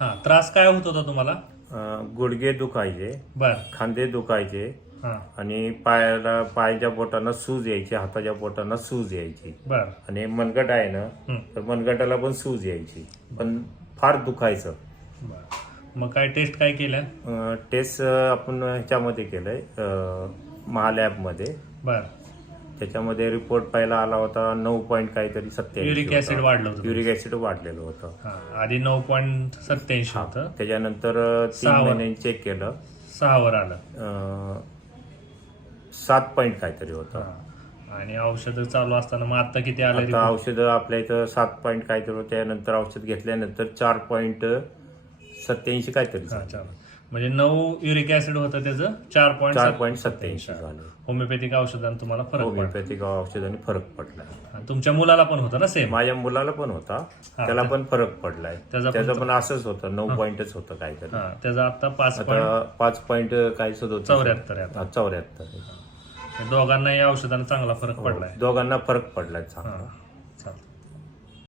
हा, त्रास काय होत होता तुम्हाला? गुडघे दुखायचे, बर. खांदे दुखायचे हा. आणि पायाच्या बोटांना सूज यायची, हाताच्या बोटांना सूज यायची बर. आणि मनगट आहे ना, तर मनगटाला पण सूज यायची, पण फार दुखायचं. बर. मग काय टेस्ट काय केल्या? टेस्ट आपण ह्याच्यामध्ये केलंय, महालॅबमध्ये. बर. त्याच्यामध्ये रिपोर्ट पहिला आला होता 9 पॉईंट काहीतरी युरिक ऍसिड 87 वाढलं होतं. युरिक ऍसिड वाढलेलं होतं. हा, आधी 9.87 होतं. त्याच्यानंतर 3 6 वर. महिन्यांनी चेक केलं, 6 वर आलं. 7 पॉईंट काहीतरी होतं. हा. आणि औषधं चालू असताना मग आता किती आलं? आता औषधं आपल्या इथं 7 पॉईंट काहीतरी होतं. त्यानंतर औषध घेतल्यानंतर 4.87 काहीतरी झालं. म्हणजे 9 युरिक ऍसिड होतं, त्याचं 4.87 झालं. होमिओपॅथिक औषधांनी तुम्हाला फरक पडला. होमिओपॅथिक औषधाने फरक पडला. आणि तुमच्या मुलाला पण होतं ना सेम? माझ्या मुलाला पण होता, त्याला पण फरक पडलाय. त्याचं पण असंच होतं, 9 पॉईंटच होतं काहीतरी. त्याचा आता 5 पॉईंट काय सुद्धा 74. 74. दोघांनाही औषधाने चांगला फरक पडलाय. दोघांना फरक पडलाय चांगला.